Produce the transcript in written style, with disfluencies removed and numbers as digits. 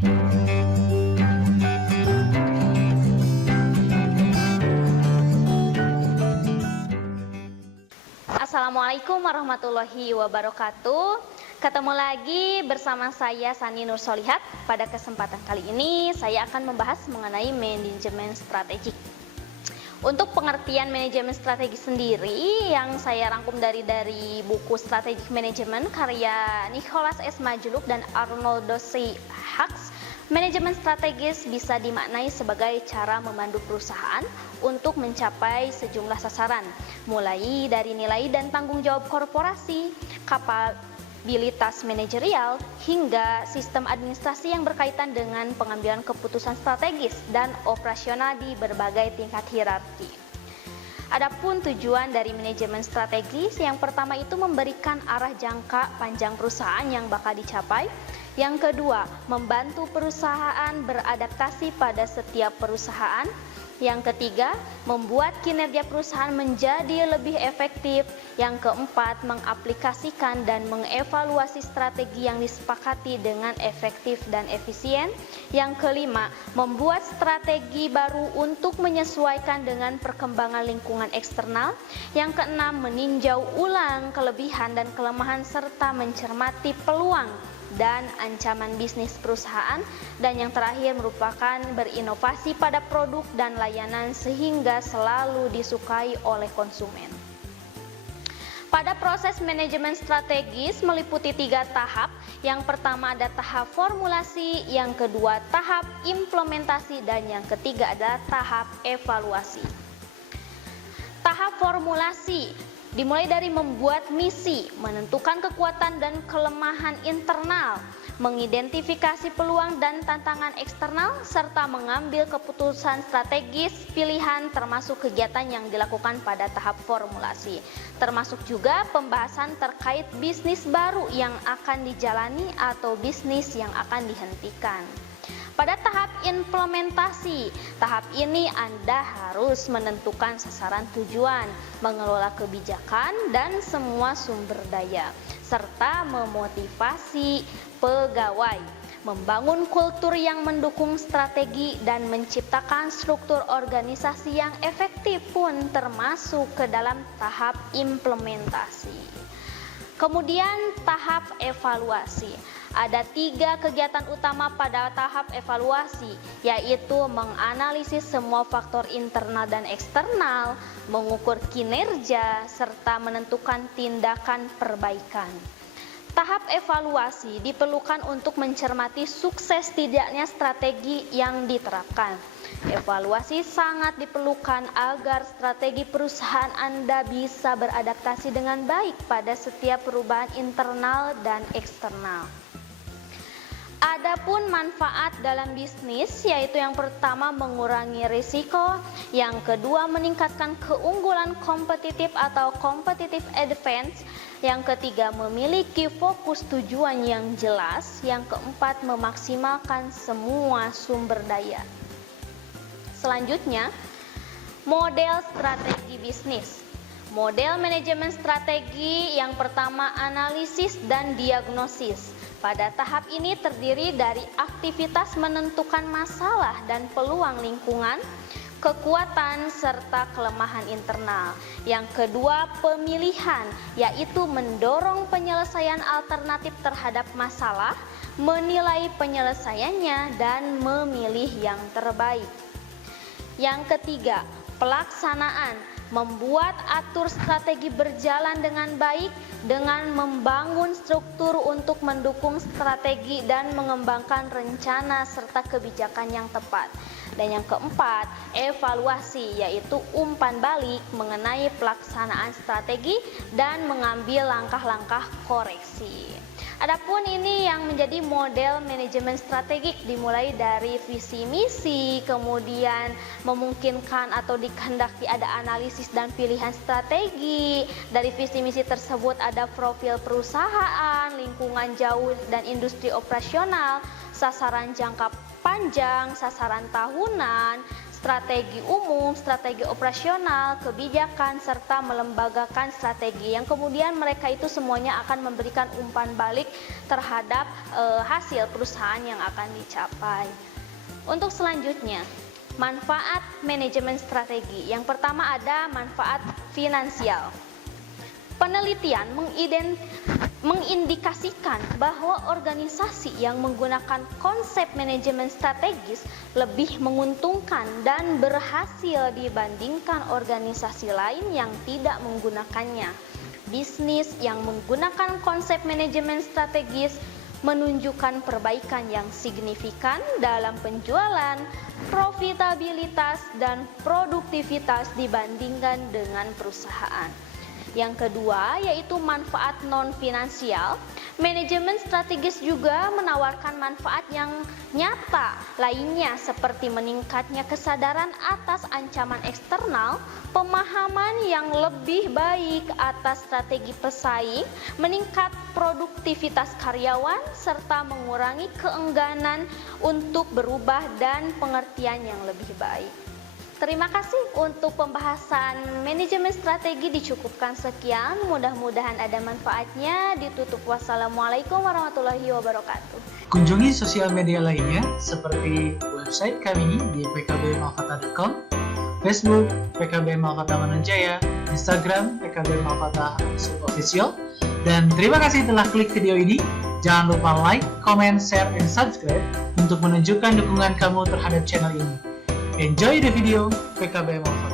Assalamualaikum warahmatullahi wabarakatuh. Ketemu lagi bersama saya Sani Nur Solihat. Pada kesempatan kali ini saya akan membahas mengenai manajemen strategik. Untuk pengertian manajemen strategi sendiri yang saya rangkum dari buku Strategic Management karya Nicholas S. Majlub dan Arnoldo C. Hacks, manajemen strategis bisa dimaknai sebagai cara memandu perusahaan untuk mencapai sejumlah sasaran, mulai dari nilai dan tanggung jawab korporasi, kapabilitas manajerial, hingga sistem administrasi yang berkaitan dengan pengambilan keputusan strategis dan operasional di berbagai tingkat hierarki. Adapun tujuan dari manajemen strategis, yang pertama itu memberikan arah jangka panjang perusahaan yang bakal dicapai. Yang kedua, membantu perusahaan beradaptasi pada setiap perusahaan. Yang ketiga, membuat kinerja perusahaan menjadi lebih efektif. Yang keempat, mengaplikasikan dan mengevaluasi strategi yang disepakati dengan efektif dan efisien. Yang kelima, membuat strategi baru untuk menyesuaikan dengan perkembangan lingkungan eksternal. Yang keenam, meninjau ulang kelebihan dan kelemahan serta mencermati peluang dan ancaman bisnis perusahaan. Dan yang terakhir merupakan berinovasi pada produk dan layanan sehingga selalu disukai oleh konsumen. Pada proses manajemen strategis meliputi 3 tahap. Yang pertama ada tahap formulasi, yang kedua tahap implementasi, dan yang ketiga adalah tahap evaluasi. Tahap formulasi dimulai dari membuat misi, menentukan kekuatan dan kelemahan internal, mengidentifikasi peluang dan tantangan eksternal, serta mengambil keputusan strategis pilihan termasuk kegiatan yang dilakukan pada tahap formulasi. Termasuk juga pembahasan terkait bisnis baru yang akan dijalani atau bisnis yang akan dihentikan. Pada tahap implementasi, tahap ini Anda harus menentukan sasaran tujuan, mengelola kebijakan dan semua sumber daya, serta memotivasi pegawai, membangun kultur yang mendukung strategi dan menciptakan struktur organisasi yang efektif pun termasuk ke dalam tahap implementasi. Kemudian tahap evaluasi. Ada 3 kegiatan utama pada tahap evaluasi, yaitu menganalisis semua faktor internal dan eksternal, mengukur kinerja, serta menentukan tindakan perbaikan. Tahap evaluasi diperlukan untuk mencermati sukses tidaknya strategi yang diterapkan. Evaluasi sangat diperlukan agar strategi perusahaan Anda bisa beradaptasi dengan baik pada setiap perubahan internal dan eksternal. Adapun manfaat dalam bisnis, yaitu yang pertama mengurangi risiko, yang kedua meningkatkan keunggulan kompetitif atau competitive advantage, yang ketiga memiliki fokus tujuan yang jelas, yang keempat memaksimalkan semua sumber daya. Selanjutnya, model strategi bisnis. Model manajemen strategi yang pertama analisis dan diagnosis. Pada tahap ini terdiri dari aktivitas menentukan masalah dan peluang lingkungan, kekuatan serta kelemahan internal. Yang kedua, pemilihan, yaitu mendorong penyelesaian alternatif terhadap masalah, menilai penyelesaiannya dan memilih yang terbaik. Yang ketiga, pelaksanaan, membuat atur strategi berjalan dengan baik dengan membangun struktur untuk mendukung strategi dan mengembangkan rencana serta kebijakan yang tepat. Dan yang keempat, evaluasi, yaitu umpan balik mengenai pelaksanaan strategi dan mengambil langkah-langkah koreksi. Adapun ini yang menjadi model manajemen strategik, dimulai dari visi misi, kemudian memungkinkan atau dikehendaki ada analisis dan pilihan strategi. Dari visi misi tersebut ada profil perusahaan, lingkungan jauh dan industri operasional, sasaran jangka panjang, sasaran tahunan, strategi umum, strategi operasional, kebijakan, serta melembagakan strategi yang kemudian mereka itu semuanya akan memberikan umpan balik terhadap hasil perusahaan yang akan dicapai. Untuk selanjutnya, manfaat manajemen strategi. Yang pertama ada manfaat finansial. Penelitian mengindikasikan bahwa organisasi yang menggunakan konsep manajemen strategis lebih menguntungkan dan berhasil dibandingkan organisasi lain yang tidak menggunakannya. Bisnis yang menggunakan konsep manajemen strategis menunjukkan perbaikan yang signifikan dalam penjualan, profitabilitas, dan produktivitas dibandingkan dengan perusahaan. Yang kedua yaitu manfaat non-finansial. Manajemen strategis juga menawarkan manfaat yang nyata lainnya seperti meningkatnya kesadaran atas ancaman eksternal, pemahaman yang lebih baik atas strategi pesaing, meningkat produktivitas karyawan, serta mengurangi keengganan untuk berubah dan pengertian yang lebih baik. Terima kasih untuk pembahasan manajemen strategi dicukupkan sekian. Mudah-mudahan ada manfaatnya. Ditutup. Wassalamualaikum warahmatullahi wabarakatuh. Kunjungi sosial media lainnya seperti website kami di pkbmalkata.com, Facebook PKB Malkata Manunjaya, Instagram PKB Malkata _official. Dan terima kasih telah klik video ini. Jangan lupa like, comment, share, dan subscribe untuk menunjukkan dukungan kamu terhadap channel ini. Enjoy the video, PKB Malkata.